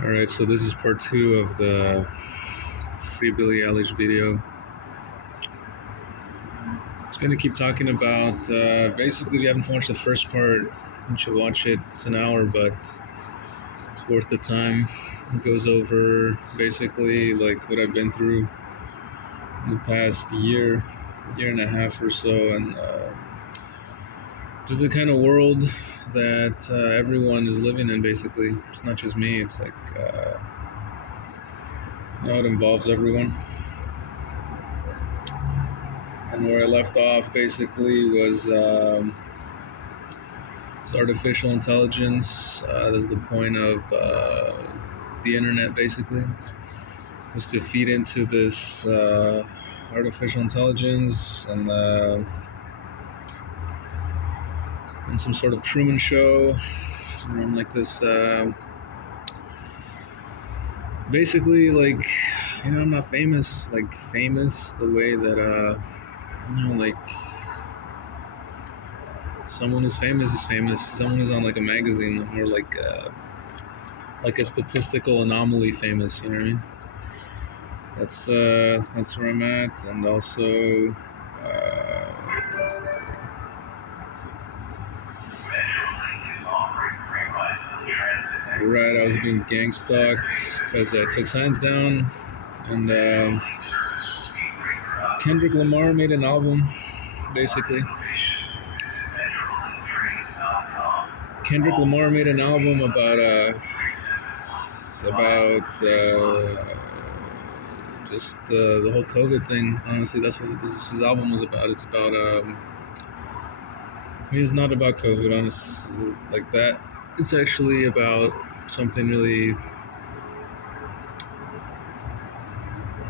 All right, so this is part two of the Free Billie Eilish video. I was going to keep talking about, basically, if you haven't watched the first part, you should watch it. It's an hour, but it's worth the time. It goes over basically like what I've been through in the past year and a half or so, and just the kind of world that everyone is living in, basically. It's not just me, it's like, it involves everyone. And where I left off basically was artificial intelligence. That's the point of the internet, basically, was to feed into this artificial intelligence and some sort of Truman show, like this. Basically, like, I'm not famous, the way that like, someone who's famous is famous. Someone who's on like a magazine, or like a statistical anomaly famous. You know what I mean? That's where I'm at, and also. Right, I was being gang stalked because I took signs down, and Kendrick Lamar made an album, basically. Kendrick Lamar made an album about just the whole COVID thing. Honestly, that's what his album was about. It's about it's not about COVID, honestly, like that. It's actually about something really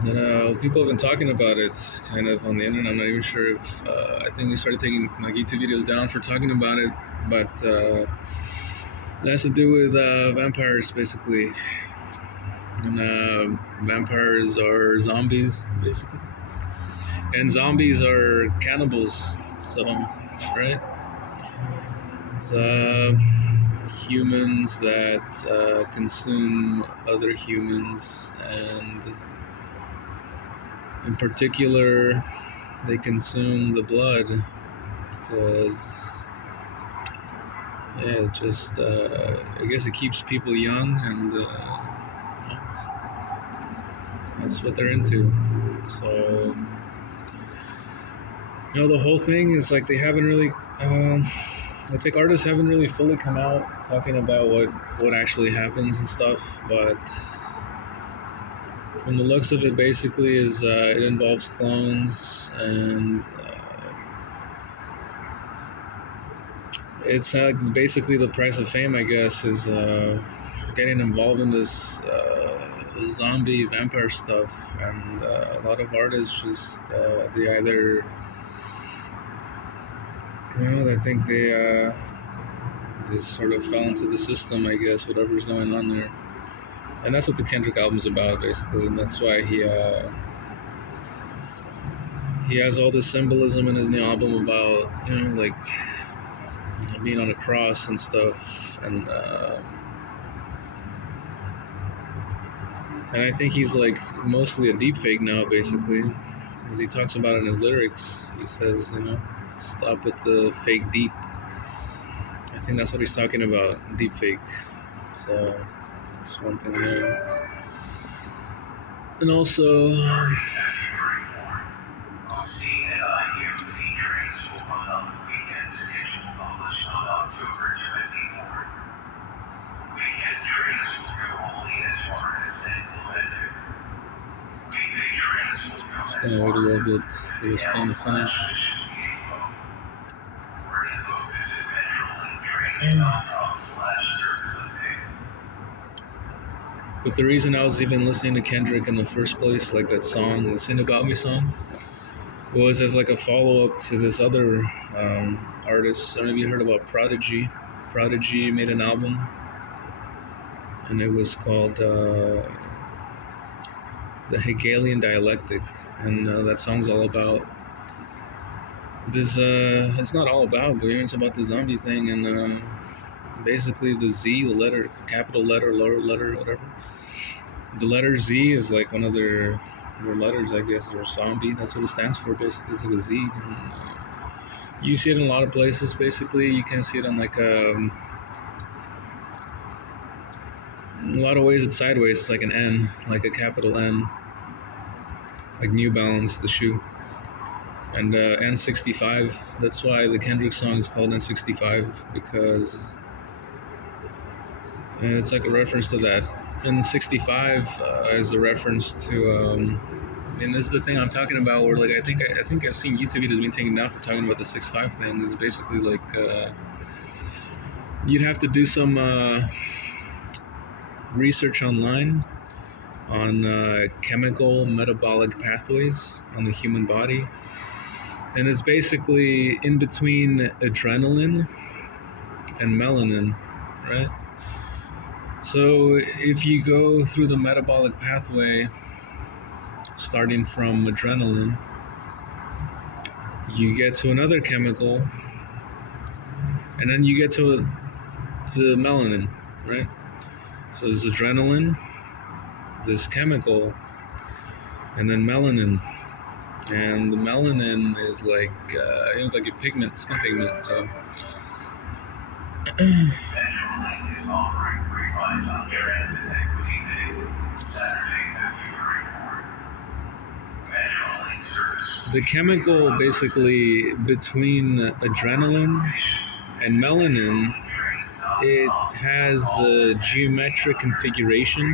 that people have been talking about it kind of on the internet. I'm not even sure if I think they started taking like YouTube videos down for talking about it, but it has to do with vampires, basically. And vampires are zombies, basically, and zombies are cannibals. So, right? It's humans that consume other humans, and in particular, they consume the blood because, it just, I guess it keeps people young, and that's what they're into. So, the whole thing is like they haven't really, it's like artists haven't really fully come out talking about what actually happens and stuff, but from the looks of it, basically, is it involves clones, and it's basically the price of fame, I guess, is getting involved in this zombie vampire stuff, and a lot of artists just they either, I think they sort of fell into the system, I guess, whatever's going on there. And that's what the Kendrick album's about, basically, and that's why he has all this symbolism in his new album about, like, being on a cross and stuff, and I think he's like mostly a deepfake now, basically, because he talks about it in his lyrics. He says, stop with the fake deep. I think that's what he's talking about, deepfake. So that's one thing there. And also, just gonna wait a little bit for this thing to finish. But the reason I was even listening to Kendrick in the first place, like that song, the Sing About Me song, was as like a follow-up to this other artist. I don't know if you heard about Prodigy. Prodigy made an album, and it was called The Hegelian Dialectic, and that song's all about this. It's not all about, but it's about the zombie thing, and Basically, the Z, the letter, capital letter, lower letter, whatever. The letter Z is like one of their letters, I guess, or zombie. That's what it stands for. Basically, it's like a Z. And, you see it in a lot of places. Basically, you can see it on like in a lot of ways. It's sideways. It's like an N, like a capital N, like New Balance, the shoe. And N65. That's why the Kendrick song is called N65, because it's like a reference to that. N65 is a reference to. And this is the thing I'm talking about, where like I think I've seen YouTube videos being taken down for talking about the 6'5" thing. It's basically like you'd have to do some research online on chemical metabolic pathways on the human body, and it's basically in between adrenaline and melanin, right? So if you go through the metabolic pathway, starting from adrenaline, you get to another chemical, and then you get to melanin, right? So there's adrenaline, this chemical, and then melanin. And the melanin is like it's like a pigment, skin pigment. So the chemical basically between adrenaline and melanin, it has a geometric configuration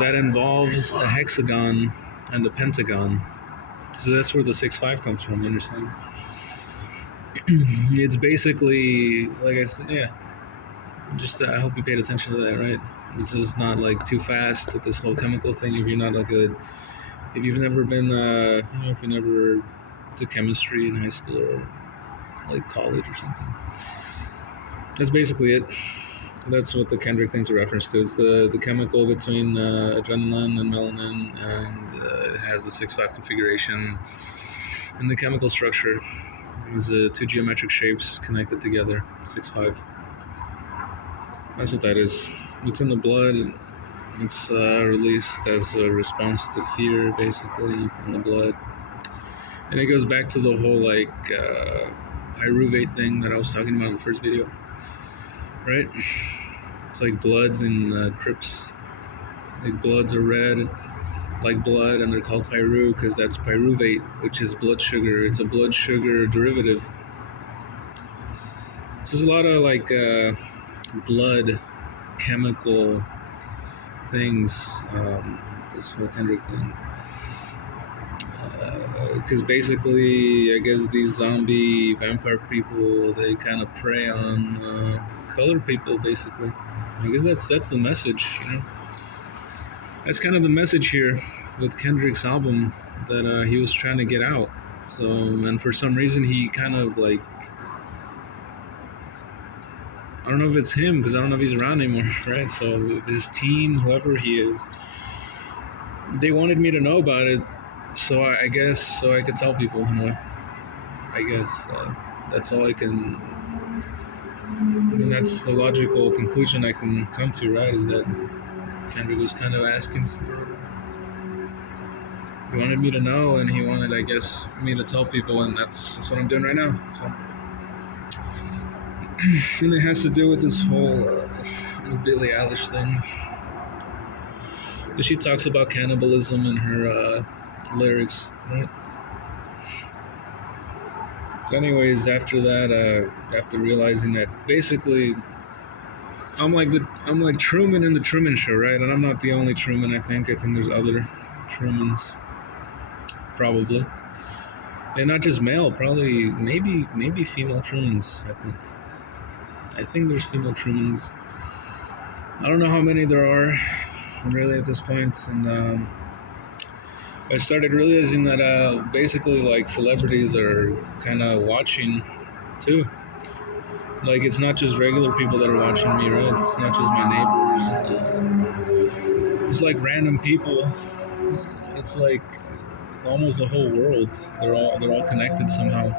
that involves a hexagon and a pentagon. So that's where the 6'5" comes from, you understand? It's basically, like I said, yeah. Just I hope you paid attention to that, right? This is not like too fast with this whole chemical thing. If you're not like if you've never been, if you never took chemistry in high school or like college or something. That's basically it. That's what the Kendrick thing's a reference to. It's the chemical between adrenaline and melanin, and it has the 6'5" configuration in the chemical structure. These two geometric shapes connected together, 6'5". That's what that is. It's in the blood. It's released as a response to fear, basically, in the blood. And it goes back to the whole like pyruvate thing that I was talking about in the first video, right? It's like Bloods and Crips. Like Bloods are red, like blood, and they're called pyru because that's pyruvate, which is blood sugar. It's a blood sugar derivative. So there's a lot of like blood chemical things, this whole Kendrick thing. Because basically, I guess these zombie vampire people, they kind of prey on colored people, basically. I guess that's the message, you know. That's kind of the message here with Kendrick's album that he was trying to get out. So, and for some reason, he kind of like, I don't know if it's him, because I don't know if he's around anymore, right? So his team, whoever he is, they wanted me to know about it, so I guess, so I could tell people, you know. I guess that's all I can, I mean, that's the logical conclusion I can come to, right? Is that Kendrick was kind of asking for, he wanted me to know, and he wanted, I guess, me to tell people, and that's what I'm doing right now. So. And it has to do with this whole Billie Eilish thing. She talks about cannibalism in her lyrics, right? So anyways, after that, after realizing that basically I'm like Truman in the Truman Show, right? And I'm not the only Truman, I think there's other Trumans, probably. And not just male, probably maybe female Trumans, I think there's female Trumans. I don't know how many there are really at this point, and I started realizing that basically like celebrities are kind of watching too. Like it's not just regular people that are watching me, right? It's not just my neighbors. It's like random people. It's like almost the whole world. They're all connected somehow.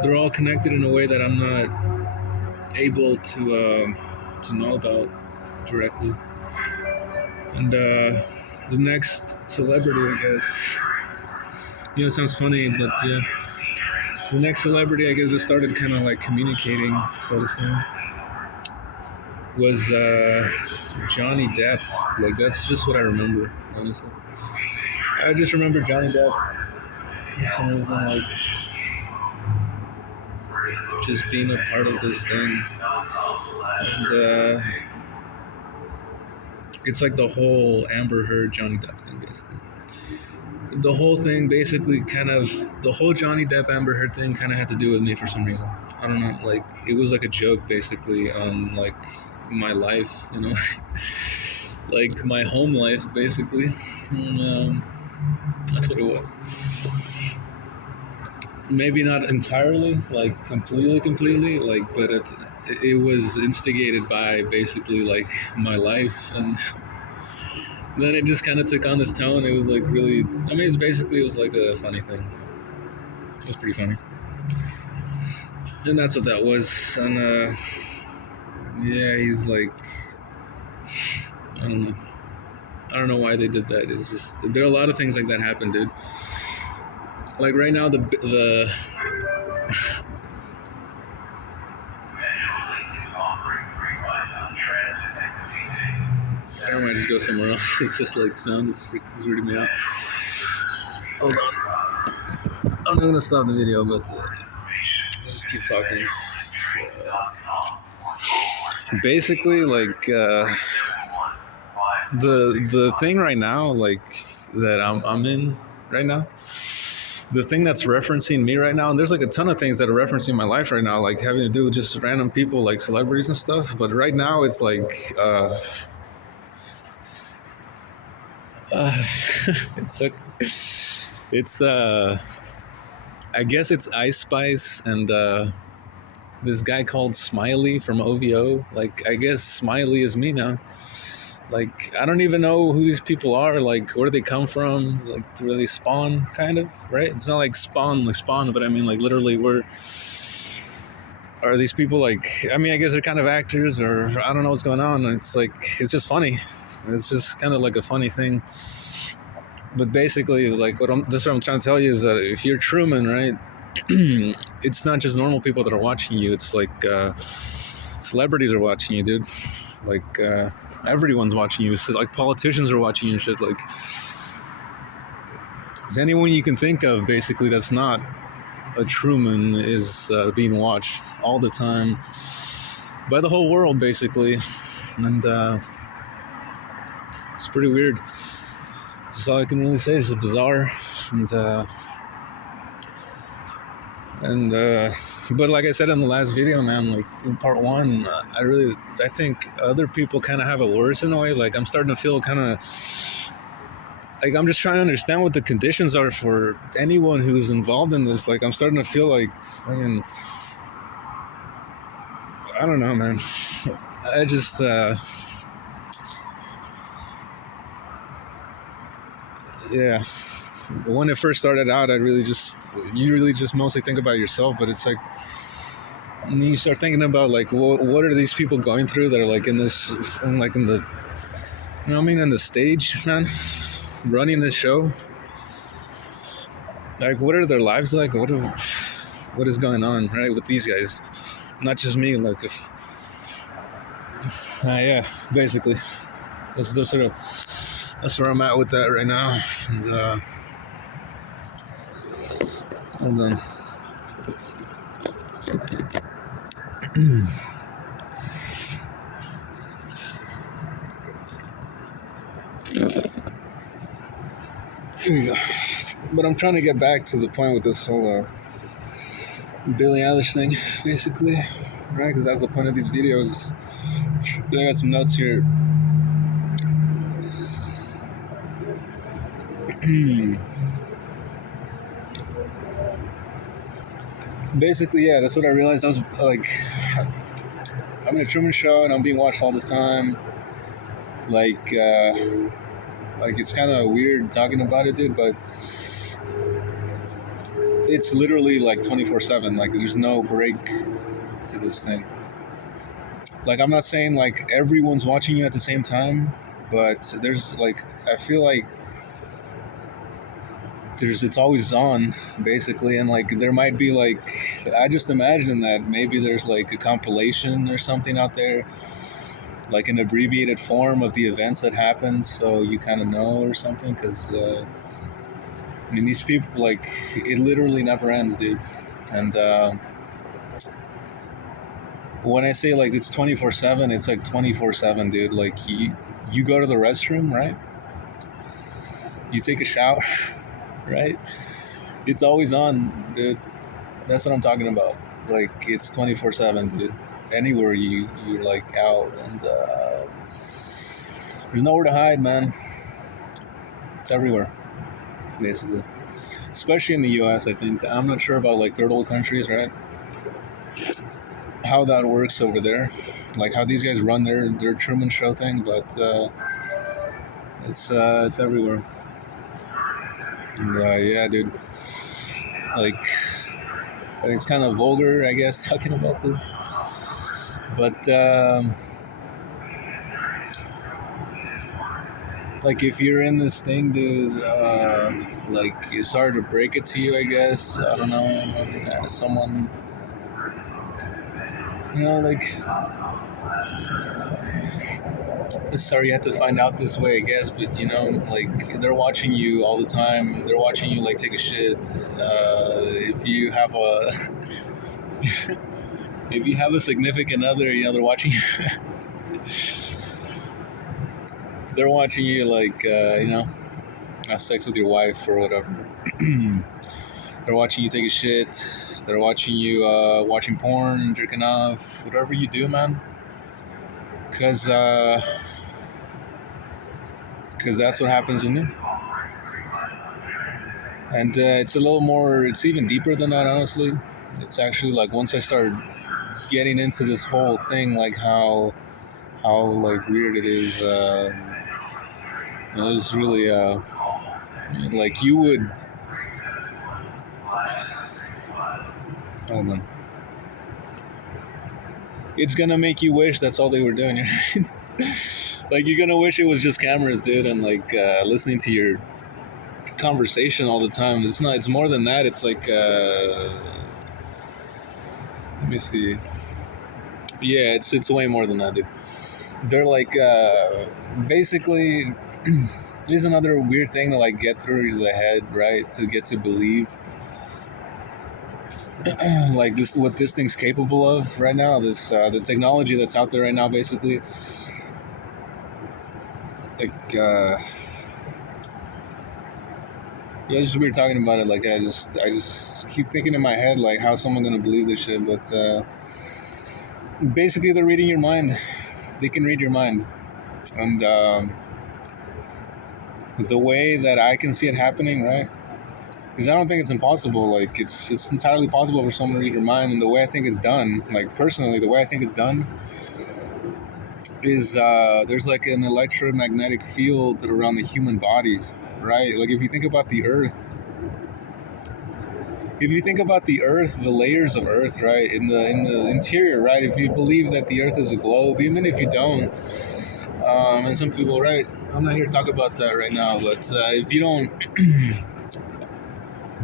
They're all connected in a way that I'm not able to know about directly. And the next celebrity, I guess, it sounds funny, but yeah, the next celebrity, I guess, that started kind of like communicating, so to say, was Johnny Depp. Like, that's just what I remember, honestly. I just remember Johnny Depp for some reason, like, just being a part of this thing. And it's like the whole Amber Heard Johnny Depp thing, basically. The whole thing, basically, the whole Johnny Depp Amber Heard thing kind of had to do with me for some reason. I don't know, like, it was like a joke, basically, on, like, my life, like my home life, basically. And, that's what it was. Maybe not entirely, like completely, like, but it was instigated by basically like my life, and then it just kind of took on this tone. It was like really, I mean, it was like a funny thing. It was pretty funny, and that's what that was. And yeah, he's like, I don't know why they did that. It's just, there are a lot of things like that happen, dude. Like right now, the I might just go somewhere else. It's just like sound is weirding me out. Hold on. I'm not gonna stop the video, but just keep talking. Basically, like the thing right now, like that I'm in right now. The thing that's referencing me right now, and there's like a ton of things that are referencing my life right now, like having to do with just random people, like celebrities and stuff. But right now, it's like it's I guess it's Ice Spice and this guy called Smiley from OVO. Like, I guess Smiley is me now. Like, I don't even know who these people are. Like, where do they come from? Like, where they spawn, kind of, right? It's not like spawn, but I mean, like, literally, where are these people? Like, I mean, I guess they're kind of actors, or I don't know what's going on. It's like, it's just funny. It's just kind of like a funny thing. But basically, like, that's what I'm trying to tell you is that if you're Truman, right, it's not just normal people that are watching you. It's like celebrities are watching you, dude. Like, everyone's watching you. So, like, politicians are watching you and shit. Like, anyone you can think of, basically, that's not a Truman is being watched all the time by the whole world, basically. And it's pretty weird. That's all I can really say. It's just bizarre. And but like I said in the last video, man, like in part one, I think other people kind of have it worse in a way. Like, I'm starting to feel kind of like I'm just trying to understand what the conditions are for anyone who's involved in this. Like, I'm starting to feel like fucking, I don't know, man. I just yeah. When it first started out, you really just mostly think about yourself, but it's like, and you start thinking about like, what are these people going through that are like in this, like in the, you know what I mean, in the stage, man, running this show. Like, what are their lives like? What is going on, right, with these guys? Not just me. Like, if, yeah, basically, that's where I'm at with that right now. And hold on. Here we go. But I'm trying to get back to the point with this whole Billie Eilish thing, basically, right? Because that's the point of these videos. I got some notes here. Basically, yeah, that's what I realized. I was like, I'm in a Truman Show and I'm being watched all the time. Like it's kind of weird talking about it, dude, but it's literally like 24/7. Like, there's no break to this thing. Like, I'm not saying like everyone's watching you at the same time, but there's like, I feel like it's always on basically, and like there might be like, I just imagine that maybe there's like a compilation or something out there, like an abbreviated form of the events that happened, so you kind of know or something, because I mean, these people, like, it literally never ends, dude. And when I say like it's 24/7, it's like 24/7, dude. Like, you go to the restroom, right? You take a shower, right? It's always on, dude. That's what I'm talking about. Like, it's 24/7, dude. Anywhere you're like out, and there's nowhere to hide, man. It's everywhere, basically. Especially in the U.S., I think. I'm not sure about like third world countries, right? How that works over there, like how these guys run their Truman Show thing, but it's everywhere. And, yeah, dude. Like, it's kind of vulgar, I guess, talking about this, but like, if you're in this thing, dude, like, it's hard to break it to you, I guess. I don't know. I mean, someone, like, sorry you had to find out this way, I guess, but like, they're watching you all the time. They're watching you like take a shit. If you have a if you have a significant other, they're watching you. They're watching you like have sex with your wife or whatever. They're watching you take a shit. They're watching you watching porn, jerking off, whatever you do, man. Because that's what happens with me. And it's a little more, it's even deeper than that, honestly. It's actually like, once I started getting into this whole thing, like how like weird it is, it was really like, you would, hold on, it's gonna make you wish that's all they were doing. Like, you're gonna wish it was just cameras, dude, and like listening to your conversation all the time. It's more than that. It's like let me see. Yeah, it's way more than that, dude. They're like basically this is another weird thing to like get through the head, right? To get to believe like this, what this thing's capable of right now, this the technology that's out there right now, basically. Like yeah, it's just weird talking about it. Like, I just keep thinking in my head, like, how's someone gonna believe this shit? But basically, they're reading your mind. They can read your mind, and the way that I can see it happening, right? Because I don't think it's impossible. Like, it's entirely possible for someone to read your mind. And the way I think it's done, like, personally, the way I think it's done is there's like an electromagnetic field around the human body, right? Like, if you think about the Earth, the layers of Earth, right, in the interior, right? If you believe that the Earth is a globe, even if you don't, and some people, right? I'm not here to talk about that right now, but if you don't,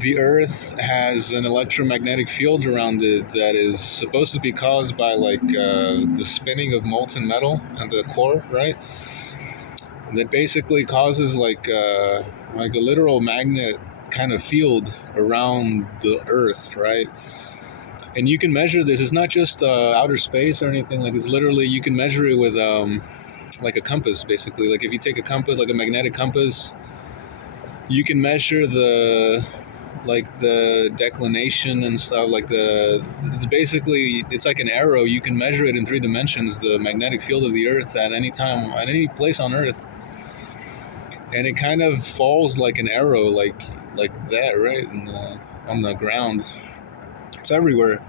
the Earth has an electromagnetic field around it that is supposed to be caused by like the spinning of molten metal and the core, right? That basically causes like a literal magnet kind of field around the Earth, right? And you can measure this. It's not just outer space or anything. Like, it's literally, you can measure it with like a compass, basically. Like, if you take a compass, like a magnetic compass, you can measure the declination and stuff. Like, it's basically, it's like an arrow. You can measure it in 3 dimensions, the magnetic field of the Earth at any time, at any place on Earth. And it kind of falls like an arrow, like that, right? And on the ground, it's everywhere.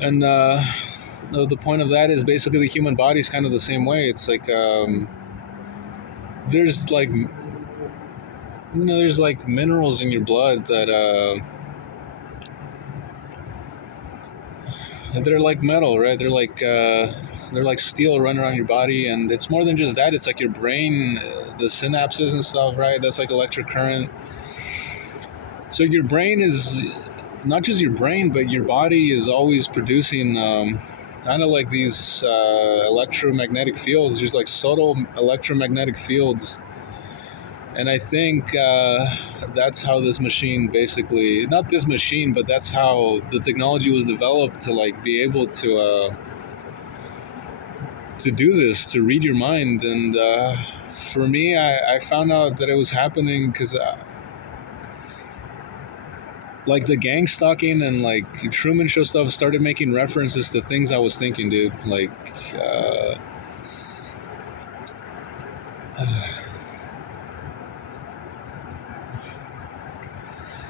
And the point of that is basically the human body is kind of the same way. It's like there's like there's like minerals in your blood that they're like metal, right? They're like They're like steel running around your body, and it's more than just that. It's like your brain, the synapses and stuff, right? That's like electric current. So your brain is not just your brain, but your body is always producing kind of like these electromagnetic fields. There's like subtle electromagnetic fields, and I think that's how this machine basically, not this machine, but that's how the technology was developed to like be able to do this, to read your mind. And for me, I found out that it was happening because like the gang stalking and like Truman Show stuff started making references to things I was thinking, dude. Like,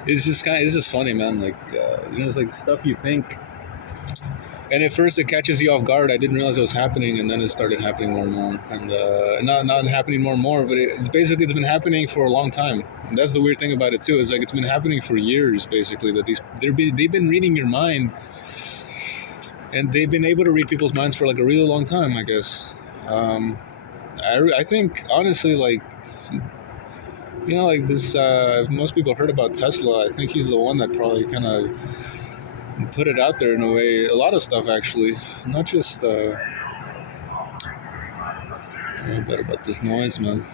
it's just funny, man. Like, it's like stuff you think. And at first it catches you off guard. I didn't realize it was happening, and then it started happening more and more. And not happening more and more, but it's been happening for a long time. And that's the weird thing about it too. Is like it's been happening for years, basically. That they've been reading your mind, and they've been able to read people's minds for like a really long time, I guess. I think honestly, like, like this. Most people heard about Tesla. I think he's the one that probably kind of put it out there in a way. A lot of stuff, actually, not just. I don't know better about this noise, man.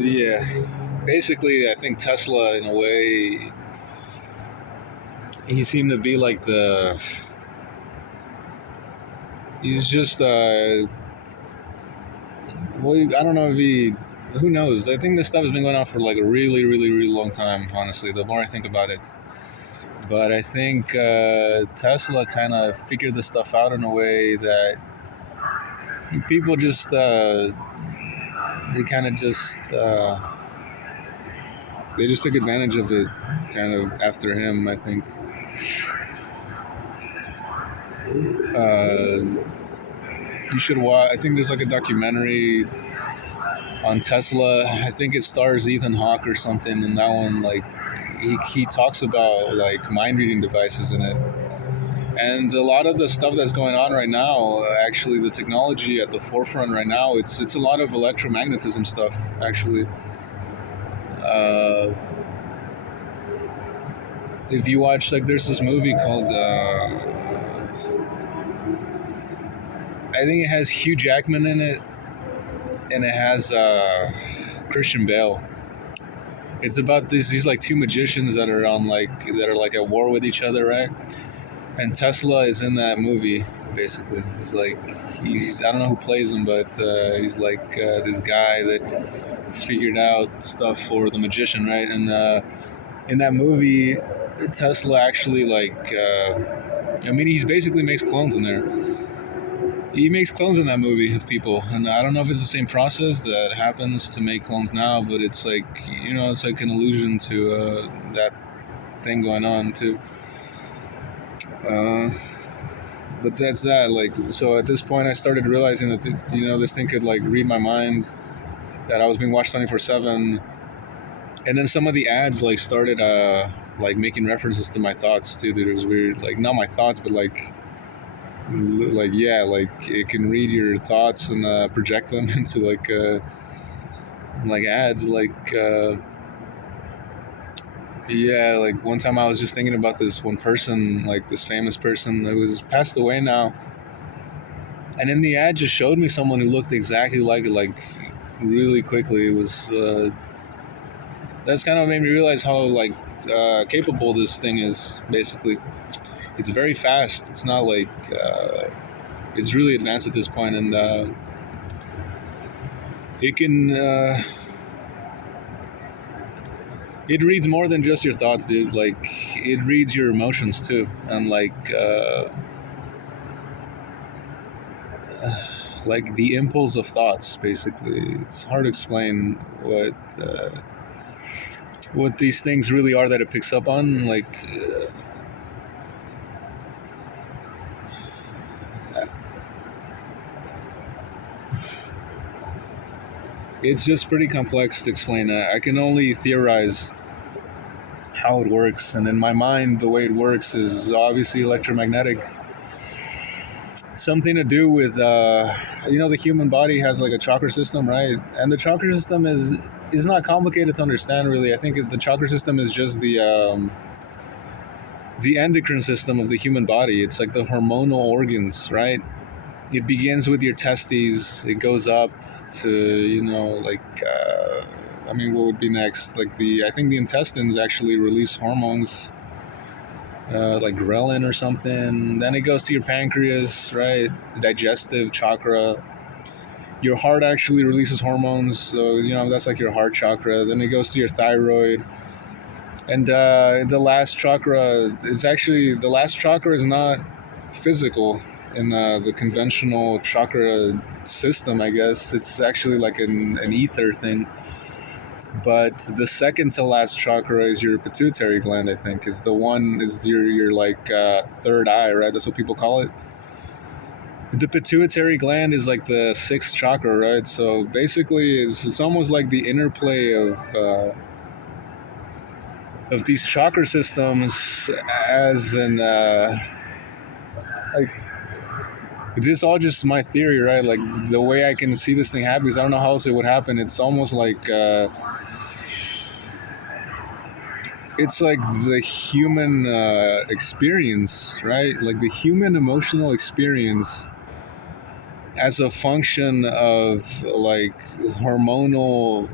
Yeah, basically, I think Tesla, in a way, he seemed to be like he's just, well, I don't know if who knows? I think this stuff has been going on for like a really, really, really long time, honestly, the more I think about it. But I think Tesla kind of figured this stuff out in a way that people just, they kind of just, they just took advantage of it kind of after him, I think. You should watch, I think there's like a documentary on Tesla. I think it stars Ethan Hawke or something, and that one, like, he talks about like mind reading devices in it. And a lot of the stuff that's going on right now, actually, the technology at the forefront right now, it's a lot of electromagnetism stuff, actually. If you watch, like, there's this movie called, I think it has Hugh Jackman in it, and it has Christian Bale. It's about these like two magicians that are like at war with each other, right? And Tesla is in that movie, basically. He's I don't know who plays him, but he's like this guy that figured out stuff for the magician, right? And in that movie, Tesla actually he basically makes clones in there. He makes clones in that movie of people, and I don't know if it's the same process that happens to make clones now, but it's like, it's like an allusion to that thing going on too. But that's that. Like, so at this point, I started realizing that this thing could like read my mind, that I was being watched 24/7, and then some of the ads like started like making references to my thoughts too. Dude, it was weird. Like, not my thoughts, but like it can read your thoughts and project them into like ads. Like one time I was just thinking about this one person, like this famous person that was passed away now, and in the ad just showed me someone who looked exactly like it, like really quickly. It was that's kind of made me realize how like capable this thing is. Basically, it's very fast. It's not like it's really advanced at this point, and it can it reads more than just your thoughts, dude. Like, it reads your emotions too, and like the impulse of thoughts. Basically, it's hard to explain what. what these things really are that it picks up on. Like, it's just pretty complex to explain. I can only theorize how it works, and in my mind, the way it works is obviously electromagnetic. Something to do with, the human body has like a chakra system, right? And the chakra system is not complicated to understand, really. I think the chakra system is just the endocrine system of the human body. It's like the hormonal organs, right? It begins with your testes. It goes up to, what would be next? I think the intestines actually release hormones, like ghrelin or something. Then it goes to your pancreas, right? The digestive chakra. Your heart actually releases hormones, so that's like your heart chakra. Then it goes to your thyroid. And the last chakra, the last chakra is not physical in the conventional chakra system, I guess. It's actually like an ether thing. But the second to last chakra is your pituitary gland, I think. Is your like third eye, right? That's what people call it. The pituitary gland is like the sixth chakra, right? So basically, it's almost like the interplay of these chakra systems as like, this is all just my theory, right? Like, the way I can see this thing happen, because I don't know how else it would happen. It's almost like it's like the human experience, right? Like the human emotional experience as a function of like hormonal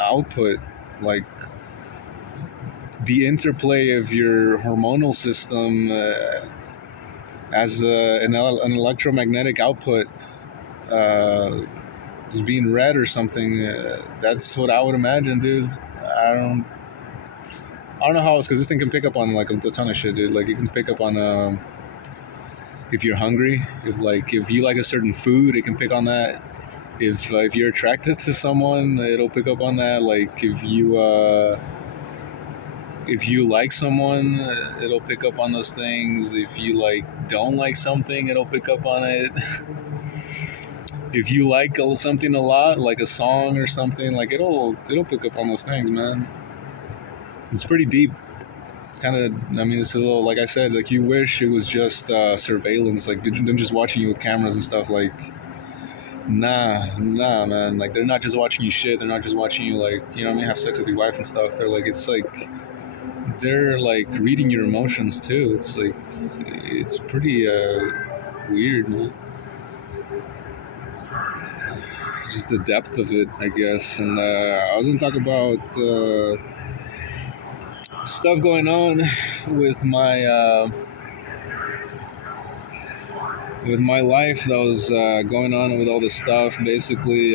output, like the interplay of your hormonal system as an electromagnetic output is being read or something. That's what I would imagine, dude. I don't know how else, because this thing can pick up on like a ton of shit, dude. Like, it can pick up on if you're hungry, if you like a certain food, it can pick on that. If you're attracted to someone, it'll pick up on that. Like, if you like someone, it'll pick up on those things. If you like don't like something, it'll pick up on it. If you like something a lot, like a song or something, like it'll pick up on those things, man. It's pretty deep. It's kind of, it's a little, like I said, like, you wish it was just surveillance, like them just watching you with cameras and stuff. Like, nah, man. Like, they're not just watching you shit. They're not just watching you, like, have sex with your wife and stuff. They're like, it's like, they're like reading your emotions too. It's like, it's pretty weird, man. Just the depth of it, I guess. And I was gonna talk about stuff going on with my life that was going on with all this stuff. Basically,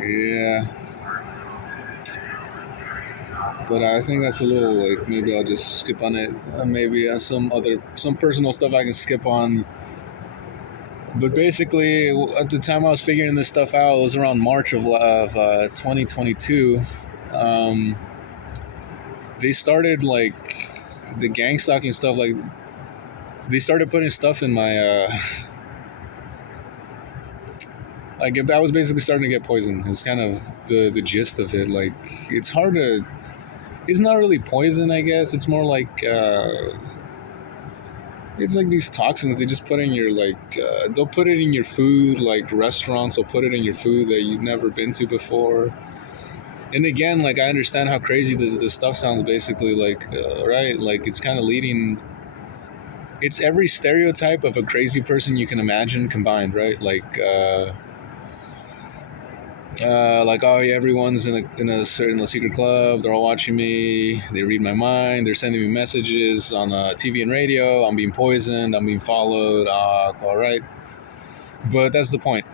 yeah. But I think that's a little, like, maybe I'll just skip on it. Maybe some personal stuff I can skip on. But basically, at the time I was figuring this stuff out, it was around March of 2022. They started, like, the gang stalking stuff. Like, they started putting stuff in my like, I was basically starting to get poisoned. It's kind of the gist of it. Like, it's hard to. It's not really poison, I guess. It's more like it's like these toxins they just put in your, like, they'll put it in your food. Like, restaurants will put it in your food that you've never been to before. And again, like, I understand how crazy this stuff sounds. Basically, like, right? Like, it's kind of leading. It's every stereotype of a crazy person you can imagine combined, right? Like, oh yeah, everyone's in a certain secret club. They're all watching me. They read my mind. They're sending me messages on TV and radio. I'm being poisoned. I'm being followed. All right. But that's the point.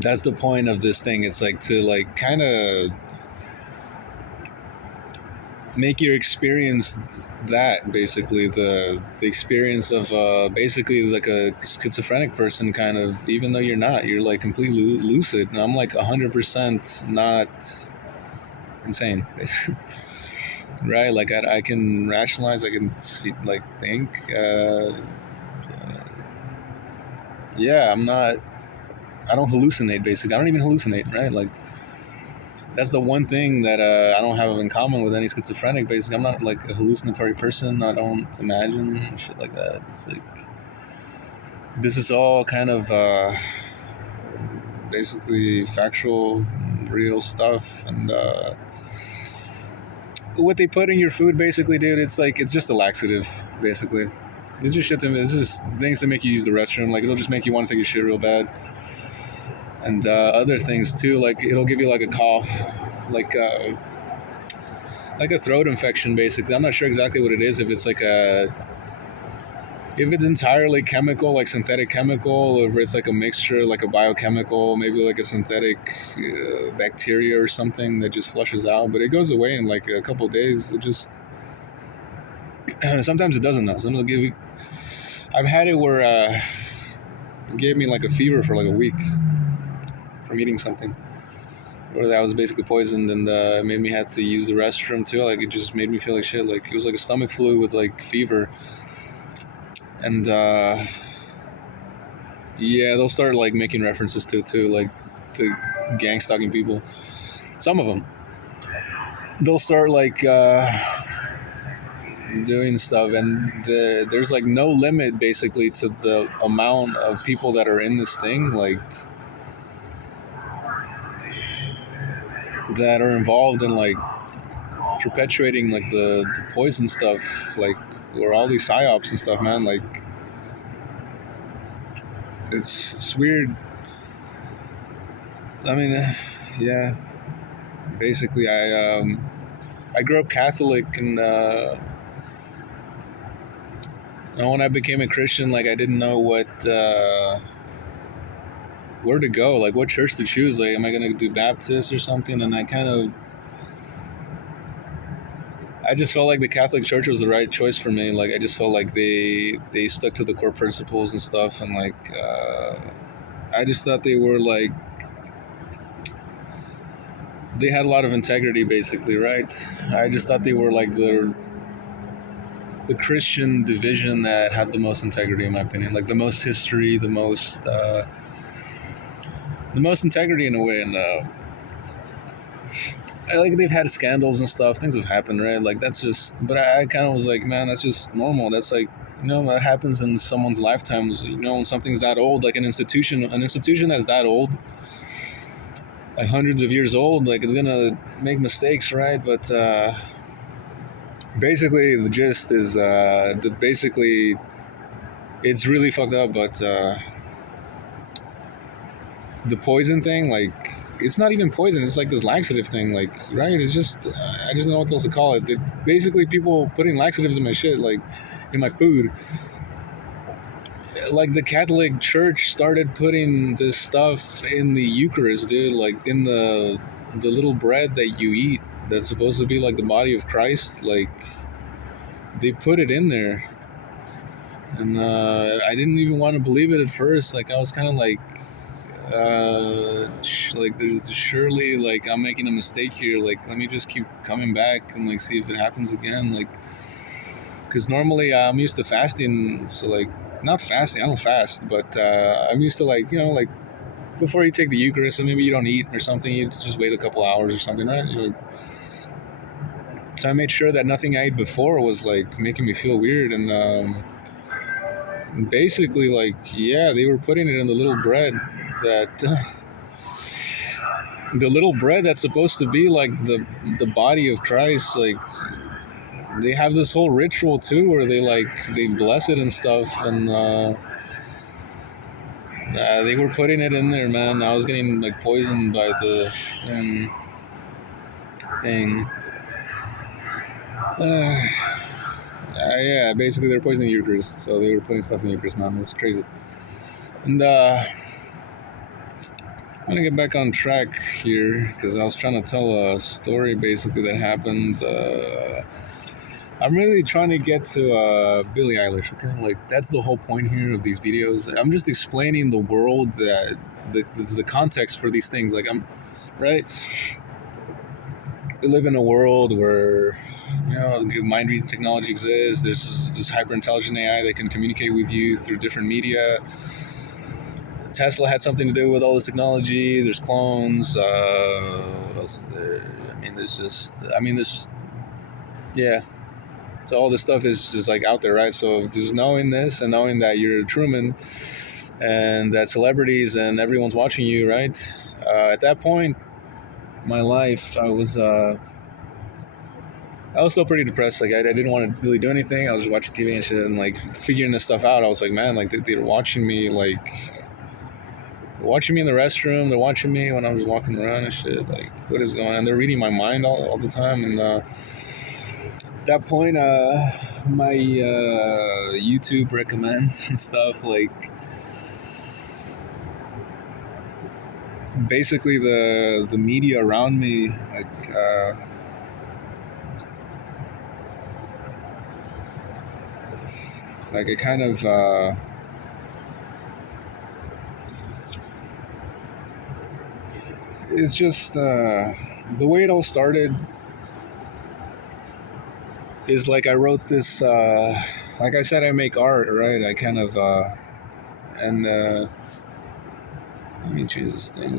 That's the point of this thing. It's like to, like, kind of make your experience that basically the experience of basically like a schizophrenic person kind of, even though you're not, you're like completely lucid. And I'm like 100% not insane. Right, like I can rationalize, I can see, like think, yeah, I don't hallucinate basically. I don't even hallucinate, right? Like that's the one thing that I don't have in common with any schizophrenic. Basically, I'm not like a hallucinatory person. I don't imagine shit like that. It's like this is all kind of basically factual, real stuff, and what they put in your food, basically, dude. It's like it's just a laxative, basically. It's just shit to me. It's just things to make you use the restroom. Like it'll just make you want to take your shit real bad, and other things too. Like it'll give you like a cough, like. Like a throat infection, basically. I'm not sure exactly what it is. If it's if it's entirely chemical, like synthetic chemical, or if it's like a mixture, like a biochemical, maybe like a synthetic bacteria or something that just flushes out. But it goes away in like a couple of days. It just sometimes it doesn't though. Sometimes it'll give you. I've had it where it gave me like a fever for like a week from eating something. Or that I was basically poisoned, and it made me have to use the restroom too. Like it just made me feel like shit. Like it was like a stomach flu with like fever, and yeah, they'll start like making references to it too, like to gang stalking people. Some of them, they'll start like doing stuff, and there's like no limit basically to the amount of people that are in this thing, like that are involved in like perpetuating like the poison stuff, like or all these psyops and stuff, man. Like it's weird. I mean, yeah. Basically, I grew up Catholic, and when I became a Christian, like I didn't know what where to go, like what church to choose. Like, am I gonna do Baptist or something? And I just felt like the Catholic Church was the right choice for me. Like I just felt like they stuck to the core principles and stuff, and like I just thought they were like they had a lot of integrity, basically, right? I just thought they were like the Christian division that had the most integrity, in my opinion, like the most history, the most integrity in a way, and like they've had scandals and stuff, things have happened, right? Like that's just, but I kind of was like, man, that's just normal. That's like, that happens in someone's lifetimes. When something's that old, like an institution that's that old, like hundreds of years old, like it's gonna make mistakes, right? But basically the gist is basically it's really fucked up, but the poison thing, like it's not even poison, it's like this laxative thing, like, right? It's just I just don't know what else to call it. Basically people putting laxatives in my shit, like in my food. Like the Catholic Church started putting this stuff in the Eucharist, dude, like in the little bread that you eat that's supposed to be like the body of Christ. Like they put it in there, and I didn't even want to believe it at first. Like I was kind of like there's surely like I'm making a mistake here. Like let me just keep coming back and like see if it happens again. Like because normally I'm used to fasting, so like not fasting, I don't fast, but I'm used to like like before you take the Eucharist, and maybe you don't eat or something, you just wait a couple hours or something, right? So I made sure that nothing I ate before was like making me feel weird, and basically like yeah, they were putting it in the little bread that the little bread that's supposed to be like the body of Christ. Like they have this whole ritual too where they bless it and stuff, and they were putting it in there, man. I was getting like poisoned by the thing. Yeah, basically they're poisoning the Eucharist, so they were putting stuff in the Eucharist, man. It's crazy. And I'm gonna get back on track here because I was trying to tell a story basically that happened. I'm really trying to get to Billie Eilish. Okay, like that's the whole point here of these videos. I'm just explaining the world that the context for these things. Like I'm right. We live in a world where mind reading technology exists. There's this hyper intelligent AI that can communicate with you through different media. Tesla had something to do with all this technology. There's clones. What else is there? Yeah. So all this stuff is just like out there, right? So just knowing this and knowing that you're Truman and that celebrities and everyone's watching you, right? At that point, my life, I was still pretty depressed. Like I didn't want to really do anything. I was just watching TV and shit and like figuring this stuff out. I was like, man, like they're watching me, like watching me in the restroom. They're watching me when I'm just walking around and shit. Like, what is going on? They're reading my mind all the time. And at that point, my YouTube recommends and stuff. Like, basically, the media around me, like it kind of. It's just the way it all started is like I wrote this like I said, I make art, right? I kind of and let me change this thing.